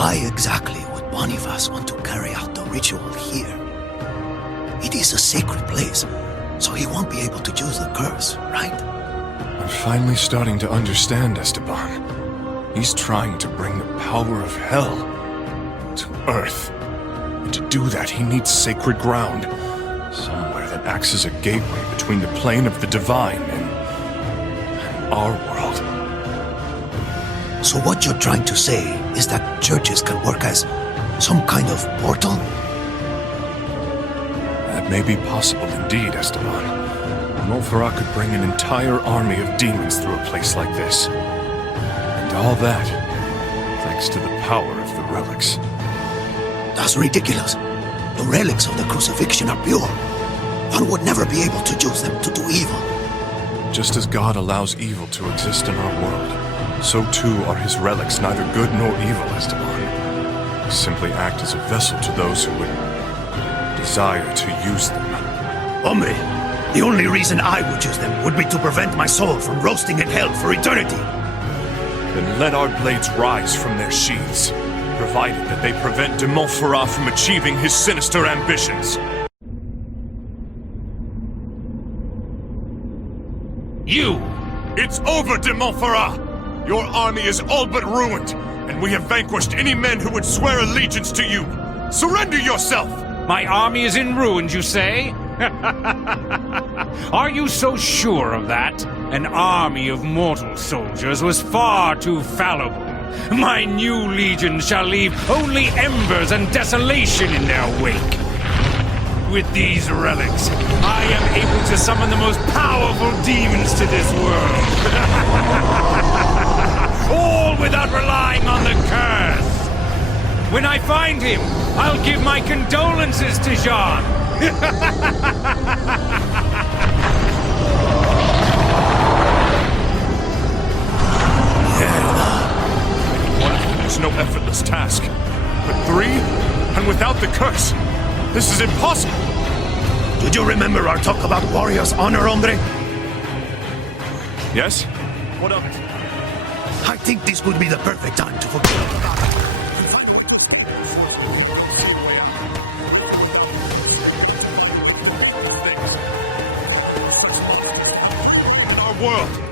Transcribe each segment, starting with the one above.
Why exactly would Boniface want to carry out the ritual here? It is a sacred place, so he won't be able to use the curse, right? I'm finally starting to understand, Esteban. He's trying to bring the power of hell to Earth. And to do that, he needs sacred ground. Somewhere that acts as a gateway between the plane of the divine and our world. So what you're trying to say is that churches can work as some kind of portal? That may be possible indeed, Esteban. Molfara could bring an entire army of demons through a place like this. And all that, thanks to the power of the relics. That's ridiculous. The relics of the crucifixion are pure. One would never be able to use them to do evil. Just as God allows evil to exist in our world, so too are his relics neither good nor evil, Esteban. They simply act as a vessel to those who would desire to use them. Hombre, the only reason I would use them would be to prevent my soul from roasting in hell for eternity. Then let our blades rise from their sheaths, provided that they prevent de Montferrat from achieving his sinister ambitions. You! It's over, de Montferrat! Your army is all but ruined, and we have vanquished any men who would swear allegiance to you. Surrender yourself! My army is in ruins, you say? Are you so sure of that? An army of mortal soldiers was far too fallible. My new legions shall leave only embers and desolation in their wake. With these relics, I am able to summon the most powerful demons to this world. All without relying on the curse. When I find him, I'll give my condolences to Jean. One is no effortless task. But three, and without the curse, this is impossible! Did you remember our talk about warriors' honor, hombre? Yes? What of it? I think this would be the perfect time to forget about it. And in our world.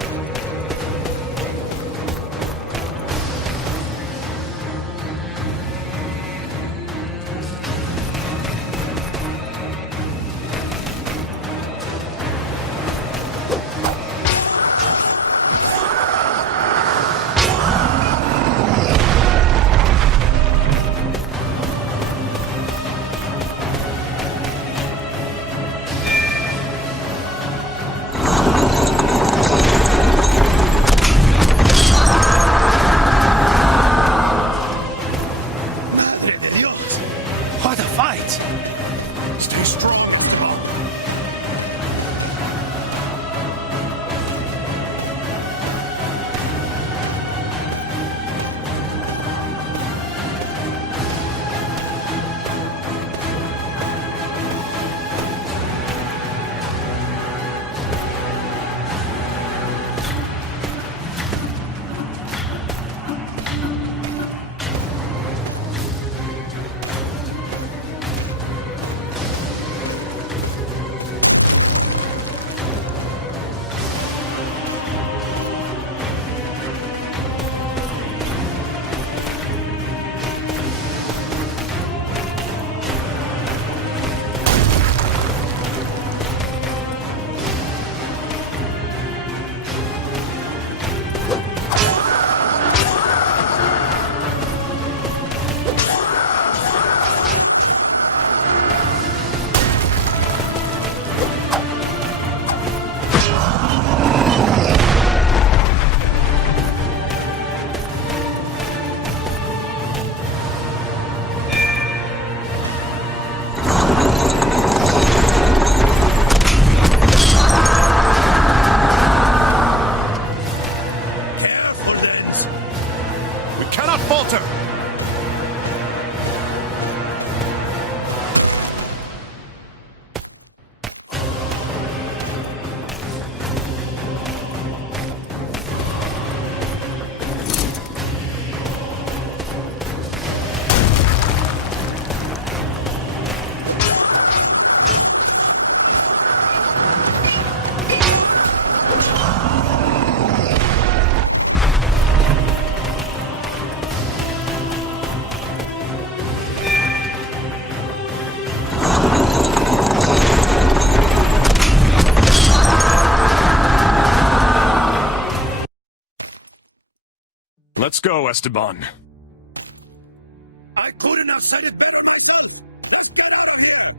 Let's go, Esteban. I couldn't have said it better myself. Let's get out of here.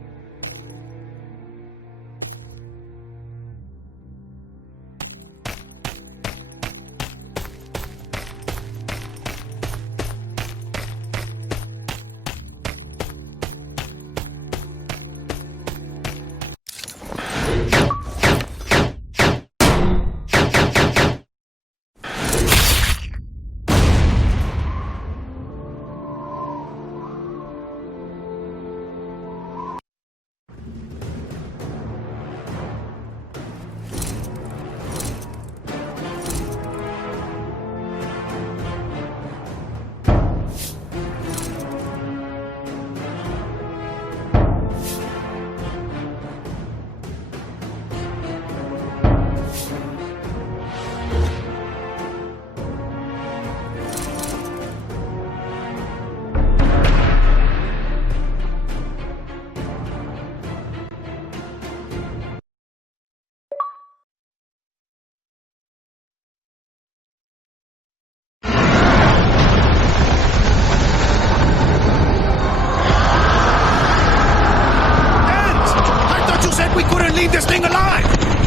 Leave this thing alive!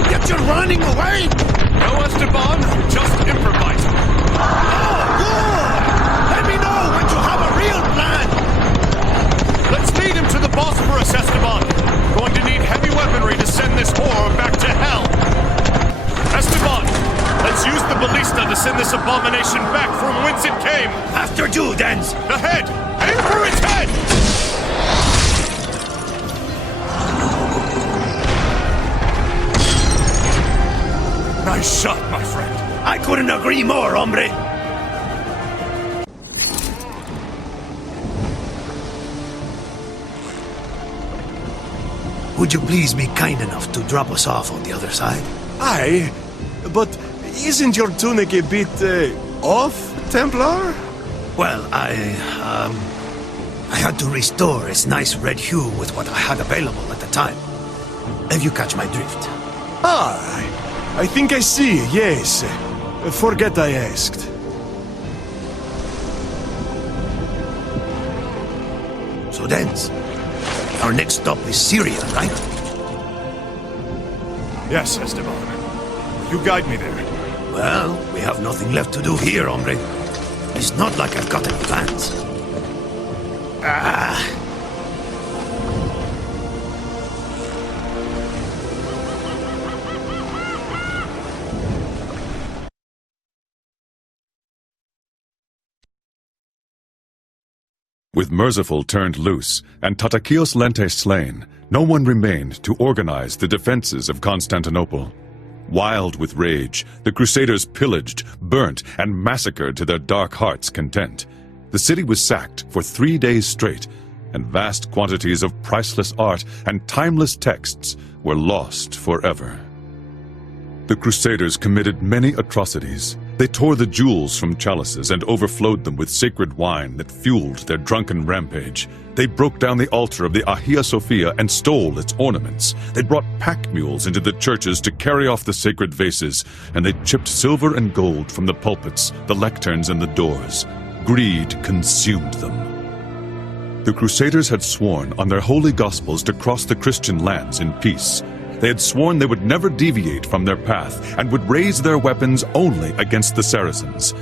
Yet you're running away! No, Esteban, just improvising. Oh, good! Let me know when you have a real plan! Let's lead him to the Bosphorus, Esteban. Going to need heavy weaponry to send this whore back to hell. Esteban, let's use the ballista to send this abomination back from whence it came. After you, Denz! Ahead! Aim for its head! Nice shot, my friend. I couldn't agree more, hombre. Would you please be kind enough to drop us off on the other side? Aye, but isn't your tunic a bit, off, Templar? Well, I had to restore its nice red hue with what I had available at the time. If you catch my drift. Aye. I think I see, yes. Forget I asked. So Denz, our next stop is Syria, right? Yes, Esteban. You guide me there. Well, we have nothing left to do here, hombre. It's not like I've got any plans. With Merciful turned loose, and Tatakios Lente slain, no one remained to organize the defenses of Constantinople. Wild with rage, the Crusaders pillaged, burnt, and massacred to their dark hearts' content. The city was sacked for 3 days straight, and vast quantities of priceless art and timeless texts were lost forever. The Crusaders committed many atrocities. They tore the jewels from chalices and overflowed them with sacred wine that fueled their drunken rampage. They broke down the altar of the Hagia Sophia and stole its ornaments. They brought pack mules into the churches to carry off the sacred vases, and they chipped silver and gold from the pulpits, the lecterns, and the doors. Greed consumed them. The Crusaders had sworn on their holy gospels to cross the Christian lands in peace. They had sworn they would never deviate from their path and would raise their weapons only against the Saracens.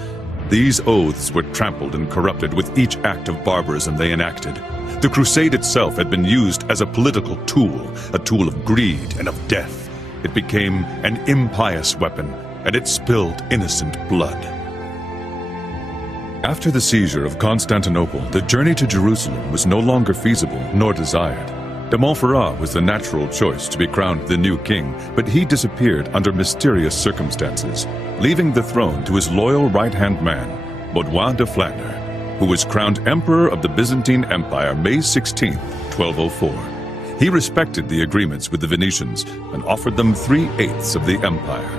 These oaths were trampled and corrupted with each act of barbarism they enacted. The crusade itself had been used as a political tool, a tool of greed and of death. It became an impious weapon, and it spilled innocent blood. After the seizure of Constantinople, the journey to Jerusalem was no longer feasible nor desired. De Montferrat was the natural choice to be crowned the new king, but he disappeared under mysterious circumstances, leaving the throne to his loyal right-hand man, Baudouin de Flandre, who was crowned Emperor of the Byzantine Empire May 16, 1204. He respected the agreements with the Venetians and offered them 3/8 of the empire.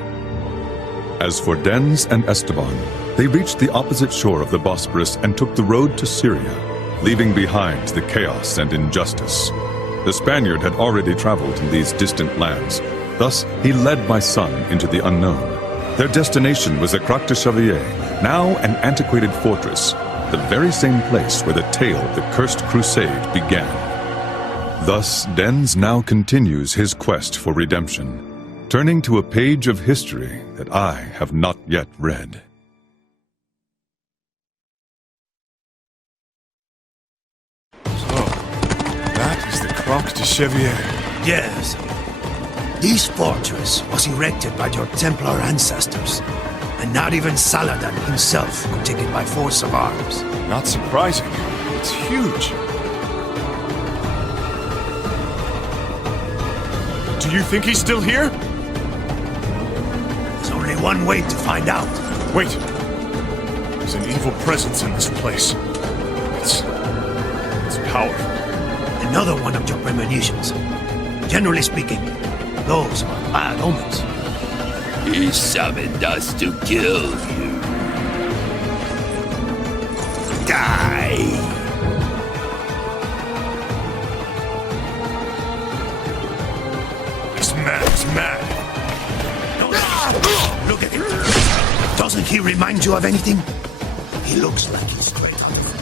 As for Denz and Esteban, they reached the opposite shore of the Bosphorus and took the road to Syria, leaving behind the chaos and injustice. The Spaniard had already traveled in these distant lands. Thus, he led my son into the unknown. Their destination was the Croix de Chevalier, now an antiquated fortress, the very same place where the tale of the Cursed Crusade began. Thus, Denz now continues his quest for redemption, turning to a page of history that I have not yet read. So, that is the Croix de Chevier. Yes. This fortress was erected by your Templar ancestors, and not even Saladin himself could take it by force of arms. Not surprising. It's huge. Do you think he's still here? There's only one way to find out. Wait. There's an evil presence in this place. It's powerful. Another one of your premonitions. Generally speaking, those are bad omens. He summoned us to kill you. Die! This man's mad. Look at him. Doesn't he remind you of anything? He looks like he's straight out of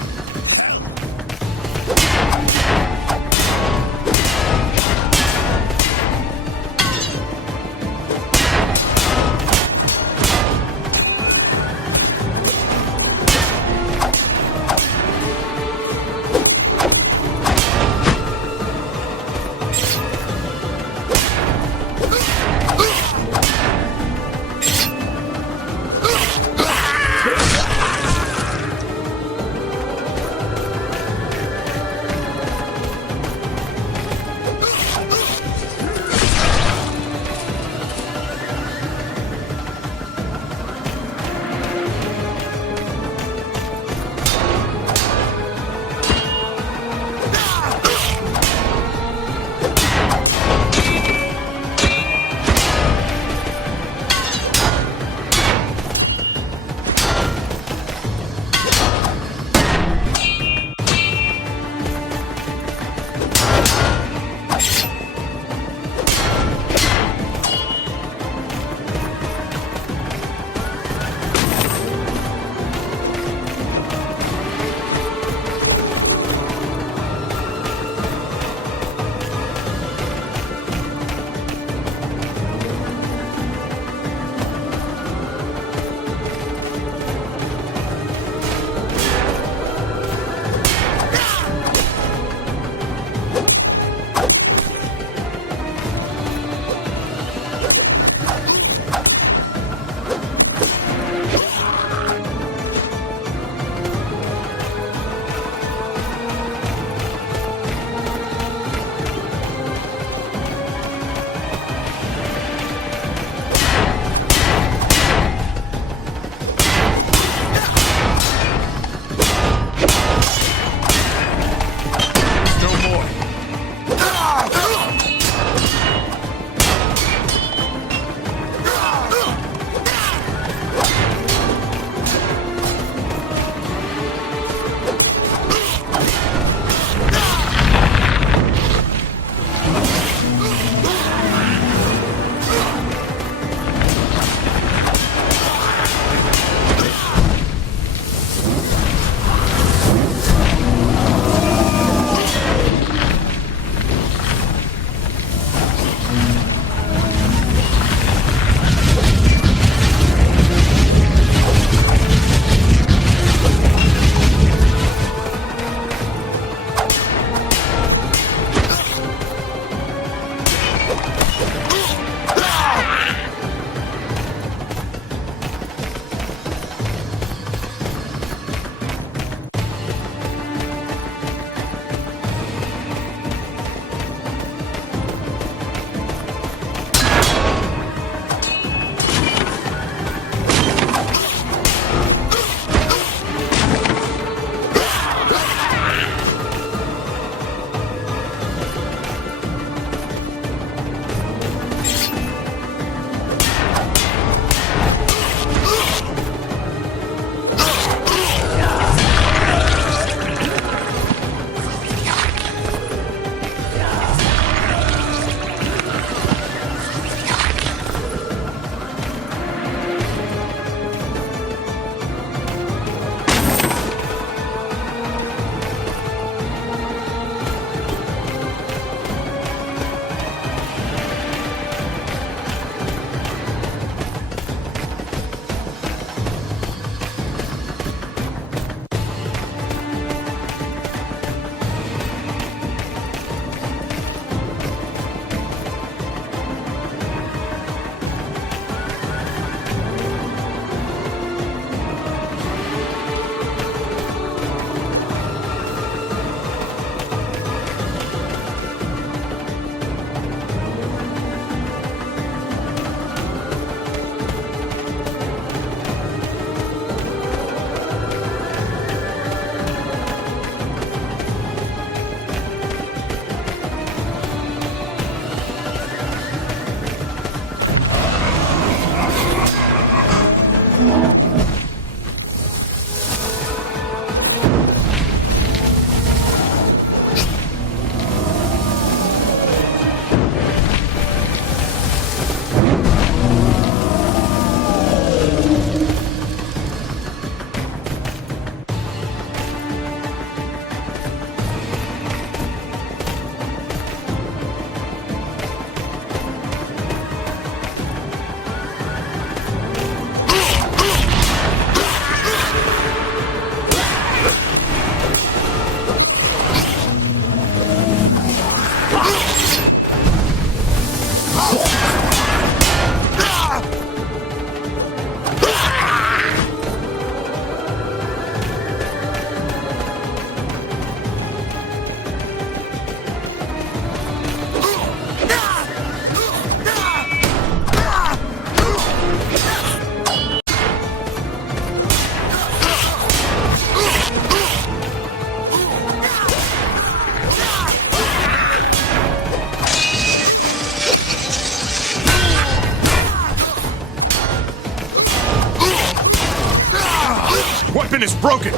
weapon is broken!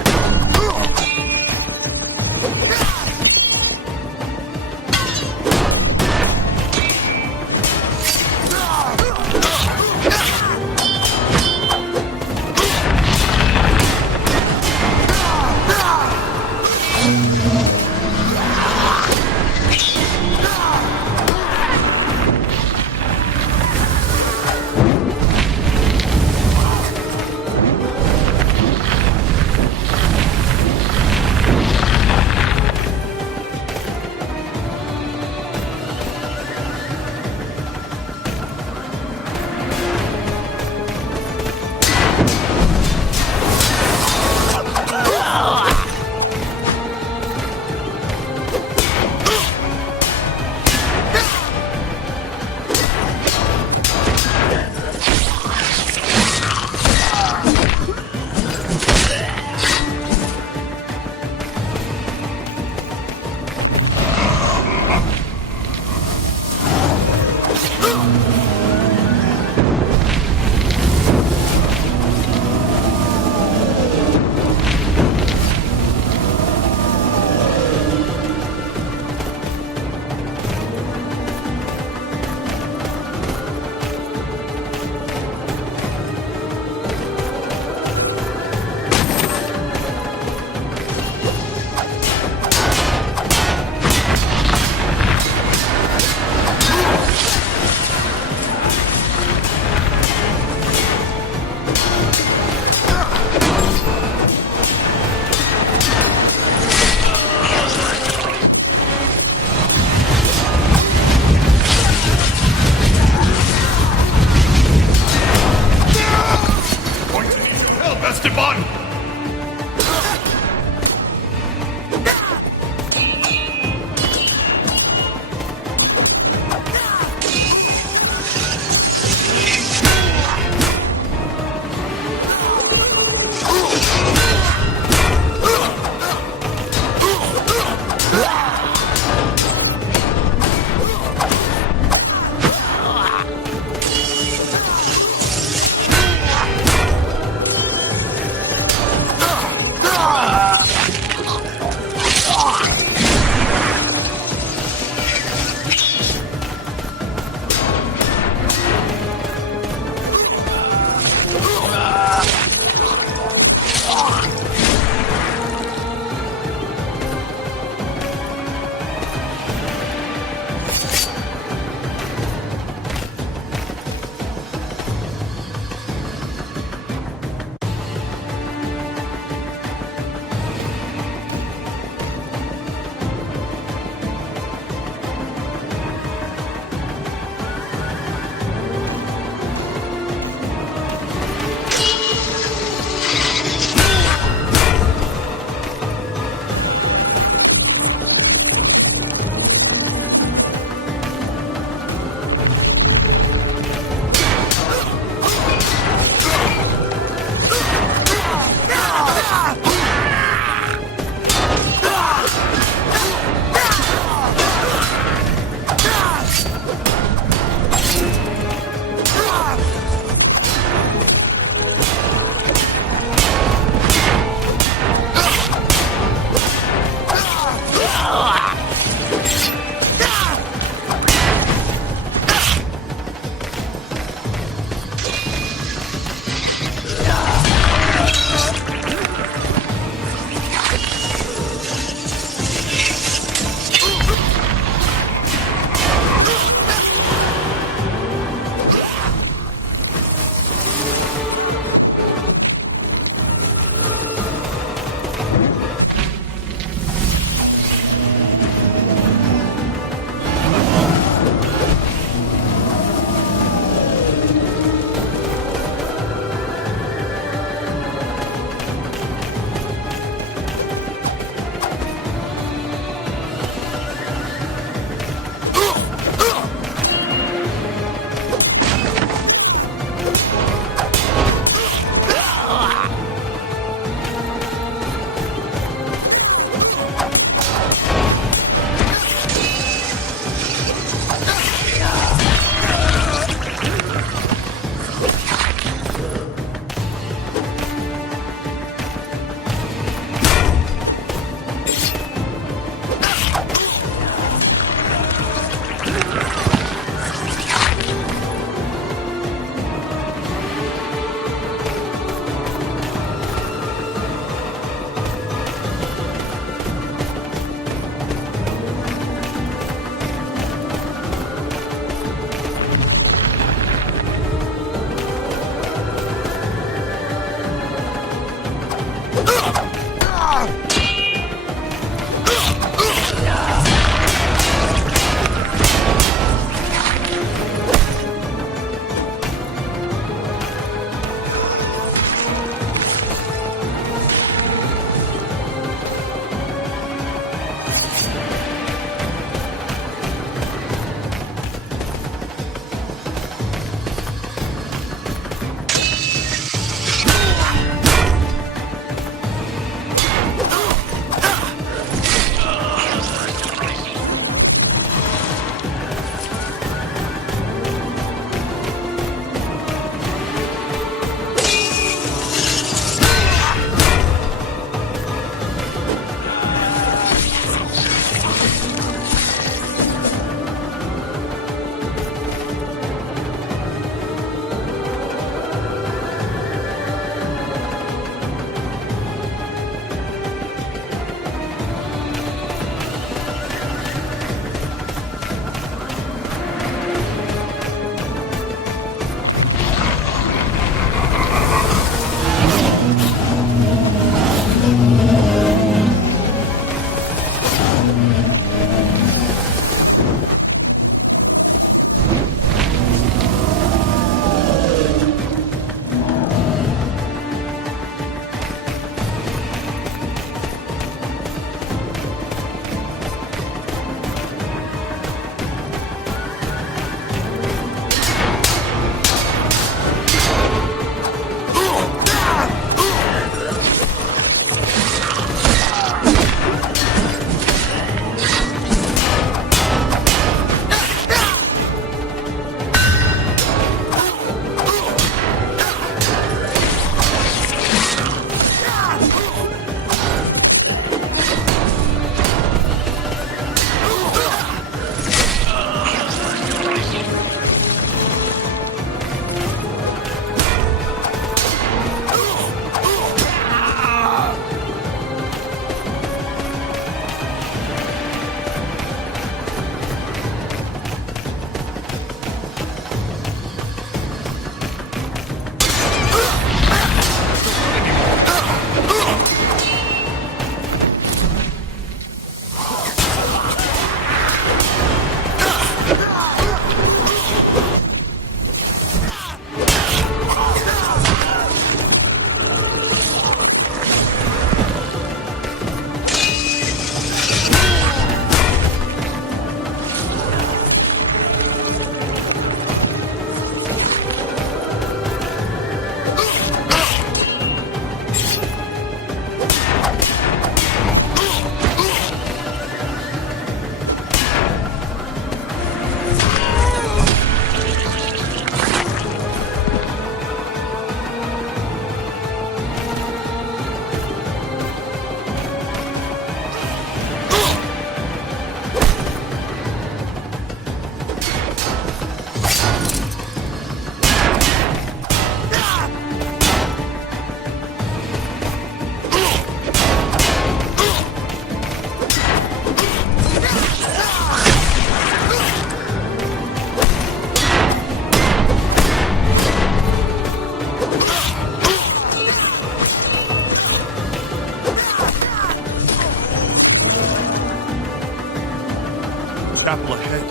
Chapel ahead.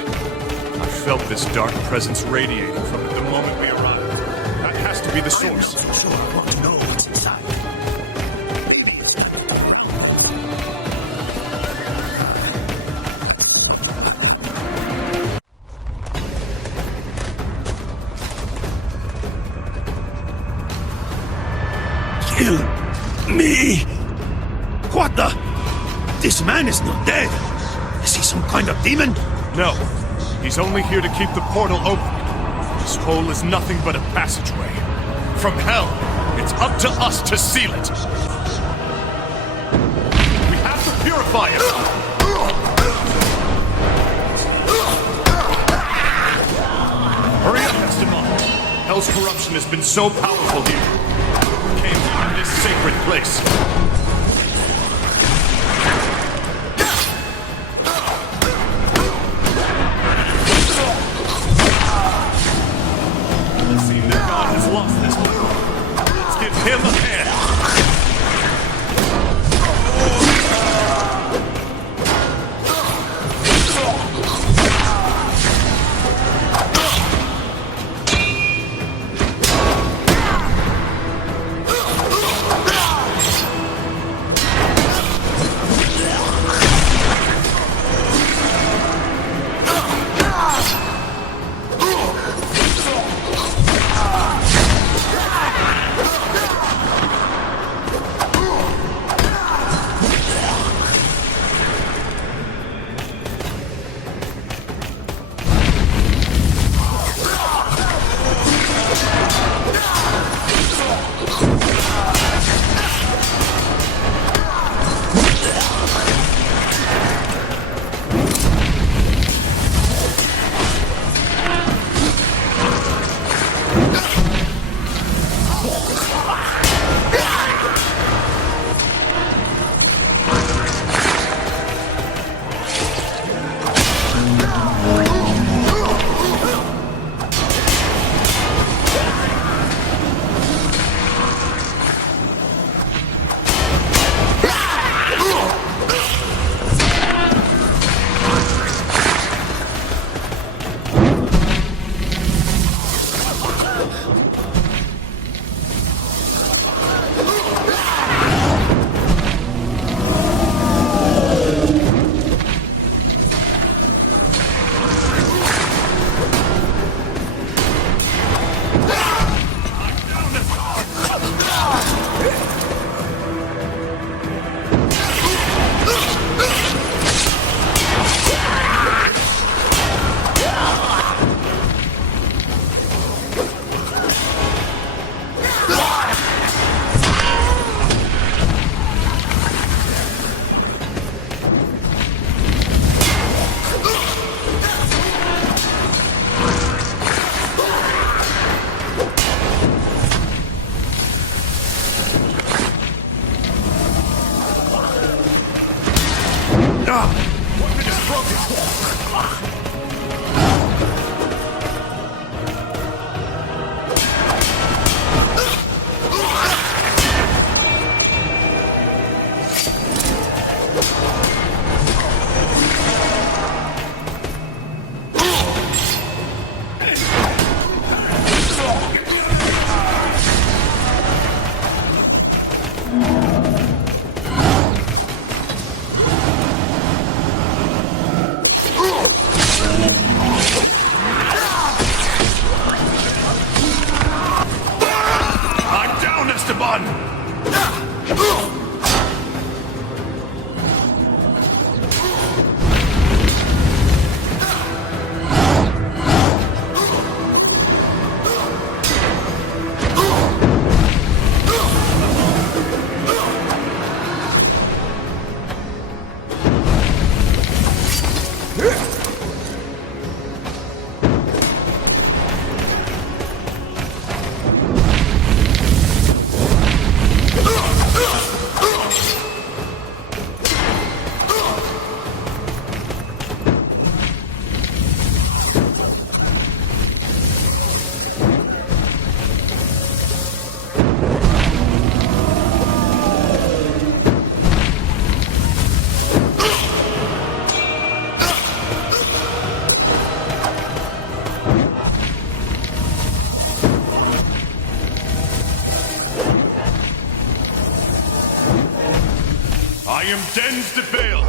I felt this dark presence radiating from it the moment we arrived. That has to be the source. I'm not so sure I want to know what's inside. Kill me! What the? This man is not dead. Is he some kind of demon? No. He's only here to keep the portal open. This hole is nothing but a passageway. From hell. It's up to us to seal it. We have to purify it. Hurry up, Esteban. Hell's corruption has been so powerful here. We came here in this sacred place. Lost this one. Let's give him a hand. I am Denz de Bayle.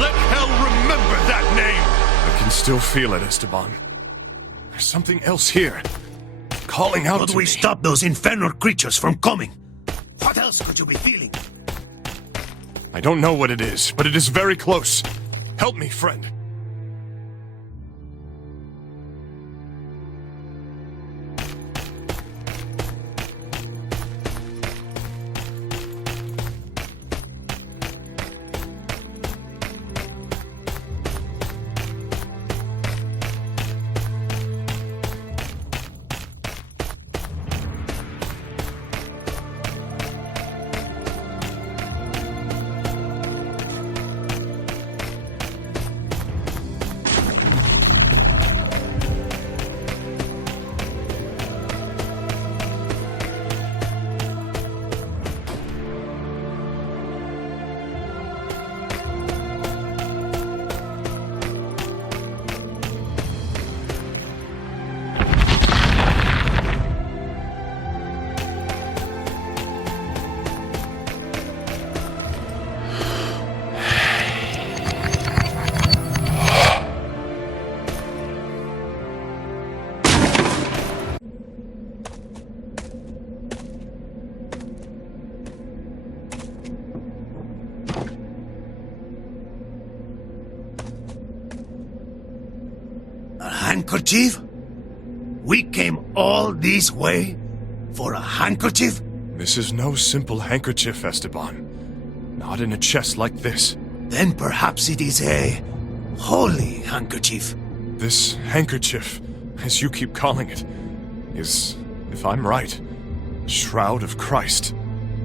Let hell remember that name! I can still feel it, Esteban. There's something else here. Calling out Could to we me. stop those infernal creatures from coming? What else could you be feeling? I don't know what it is, but it is very close. Help me, friend. A handkerchief? We came all this way for a handkerchief? This is no simple handkerchief, Esteban. Not in a chest like this. Then perhaps it is a holy handkerchief. This handkerchief, as you keep calling it, is, if I'm right, the Shroud of Christ.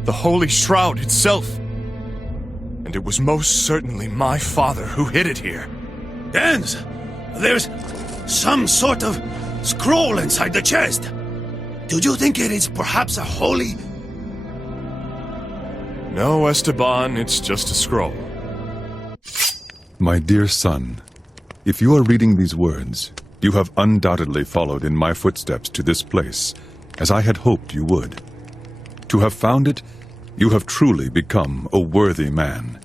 The Holy Shroud itself. And it was most certainly my father who hid it here. Denz, there's some sort of scroll inside the chest. Do you think it is perhaps a holy... No, Esteban, it's just a scroll. My dear son, if you are reading these words, you have undoubtedly followed in my footsteps to this place, as I had hoped you would. To have found it, you have truly become a worthy man.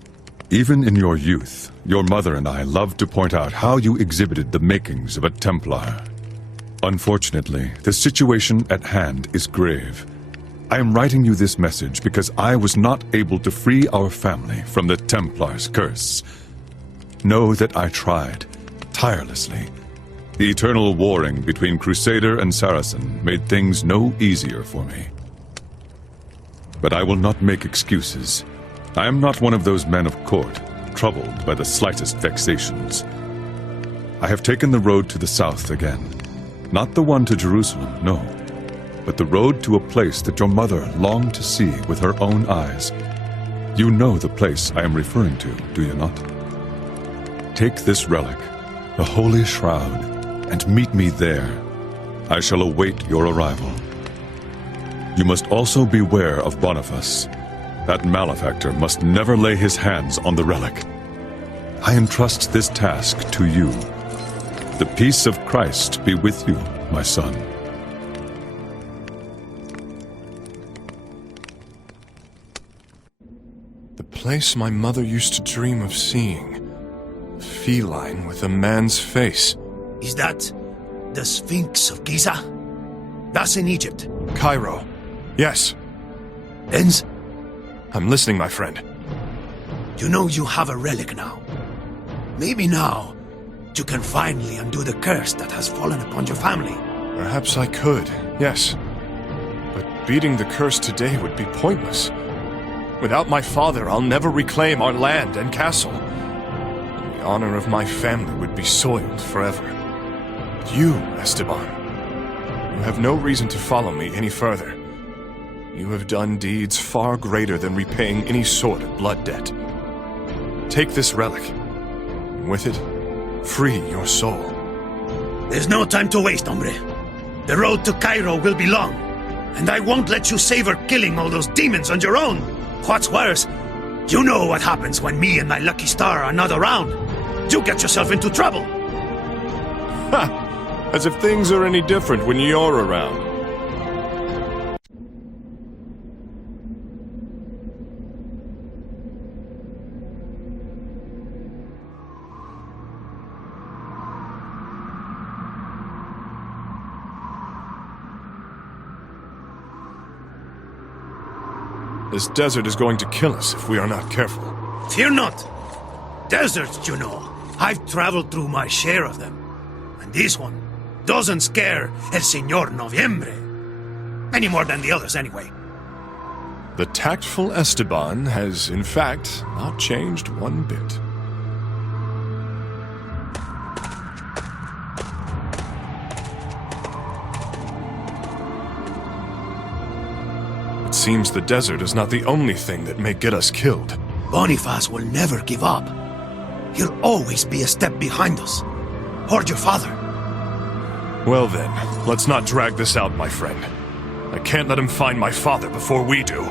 Even in your youth, your mother and I loved to point out how you exhibited the makings of a Templar. Unfortunately, the situation at hand is grave. I am writing you this message because I was not able to free our family from the Templar's curse. Know that I tried, tirelessly. The eternal warring between Crusader and Saracen made things no easier for me. But I will not make excuses. I am not one of those men of court, troubled by the slightest vexations. I have taken the road to the south again. Not the one to Jerusalem, no, but the road to a place that your mother longed to see with her own eyes. You know the place I am referring to, do you not? Take this relic, the Holy Shroud, and meet me there. I shall await your arrival. You must also beware of Boniface. That malefactor must never lay his hands on the relic. I entrust this task to you. The peace of Christ be with you, my son. The place my mother used to dream of seeing. A feline with a man's face. Is that the Sphinx of Giza? That's in Egypt. Cairo. Yes. Denz, I'm listening, my friend. you know you have a relic now. Maybe now you can finally undo the curse that has fallen upon your family. Perhaps I could, yes. But beating the curse today would be pointless. Without my father, I'll never reclaim our land and castle. And the honor of my family would be soiled forever. But you, Esteban, you have no reason to follow me any further. You have done deeds far greater than repaying any sort of blood debt. Take this relic, and with it, free your soul. There's no time to waste, hombre. The road to Cairo will be long, and I won't let you savor killing all those demons on your own. What's worse, you know what happens when me and my lucky star are not around. You get yourself into trouble. Ha! As if things are any different when you're around. This desert is going to kill us if we are not careful. Fear not. Deserts, you know. I've traveled through my share of them. And this one doesn't scare El Señor Noviembre. Any more than the others, anyway. The tactful Esteban has, in fact, not changed one bit. It seems the desert is not the only thing that may get us killed. Boniface will never give up. He'll always be a step behind us. Or your father. Well then, let's not drag this out, my friend. I can't let him find my father before we do.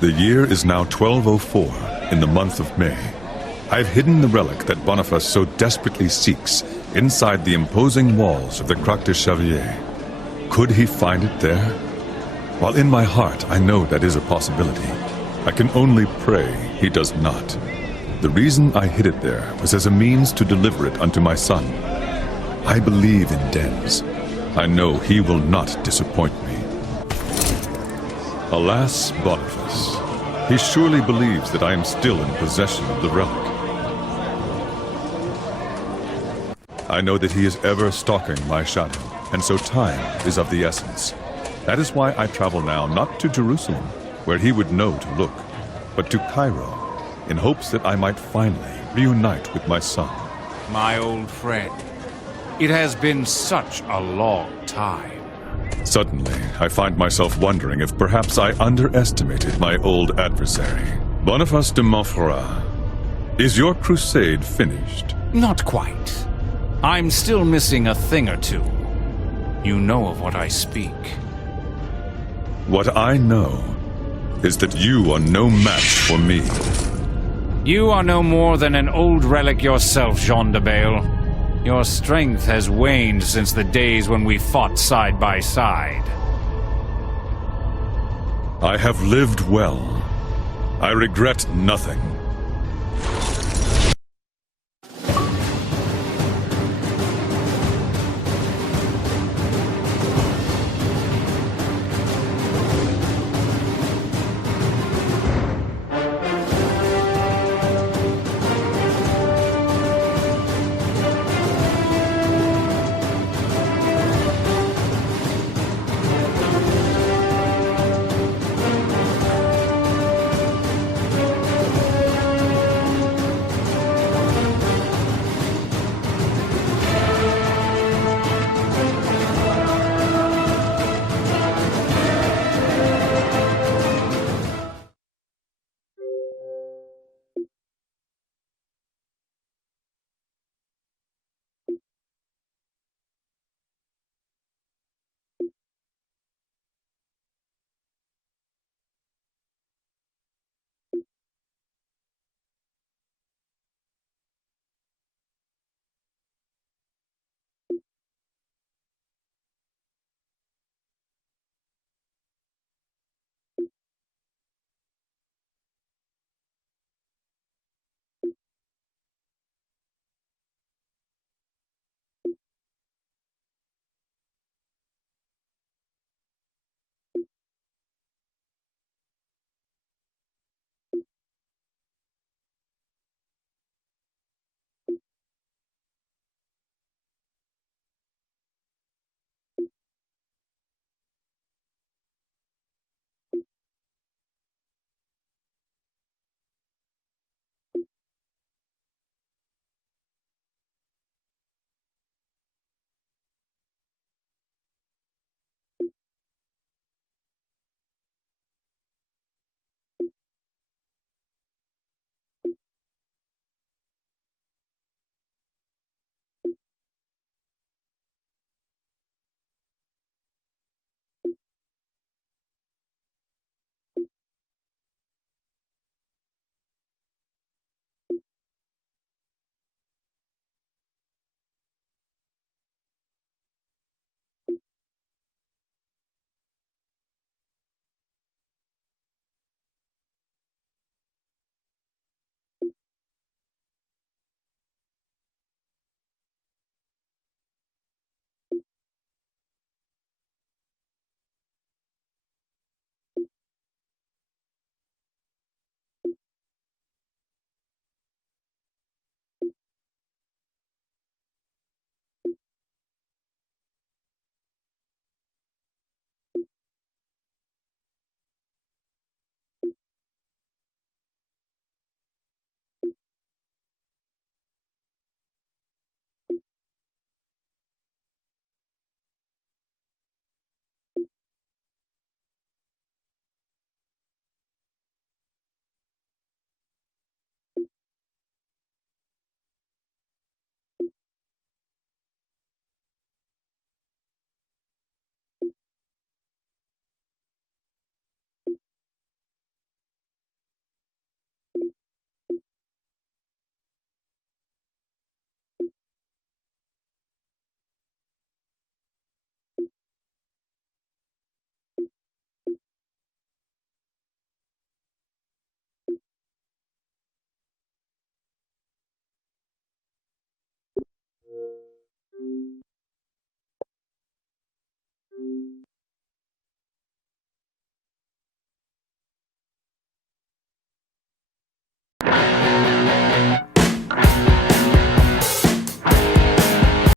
The year is now 1204, in the month of May. I've hidden the relic that Boniface so desperately seeks inside the imposing walls of the Croix de Xavier. Could he find it there? While in my heart I know that is a possibility, I can only pray he does not. The reason I hid it there was as a means to deliver it unto my son. I believe in Denz. I know he will not disappoint me. Alas, Boniface. He surely believes that I am still in possession of the relic. I know that he is ever stalking my shadow, and so time is of the essence. That is why I travel now not to Jerusalem, where he would know to look, but to Cairo, in hopes that I might finally reunite with my son. My old friend, it has been such a long time. Suddenly, I find myself wondering if perhaps I underestimated my old adversary. Boniface de Montferrat, is your crusade finished? Not quite. I'm still missing a thing or two. You know of what I speak. What I know is that you are no match for me. You are no more than an old relic yourself, Denz de Bayle. Your strength has waned since the days when we fought side by side. I have lived well. I regret nothing.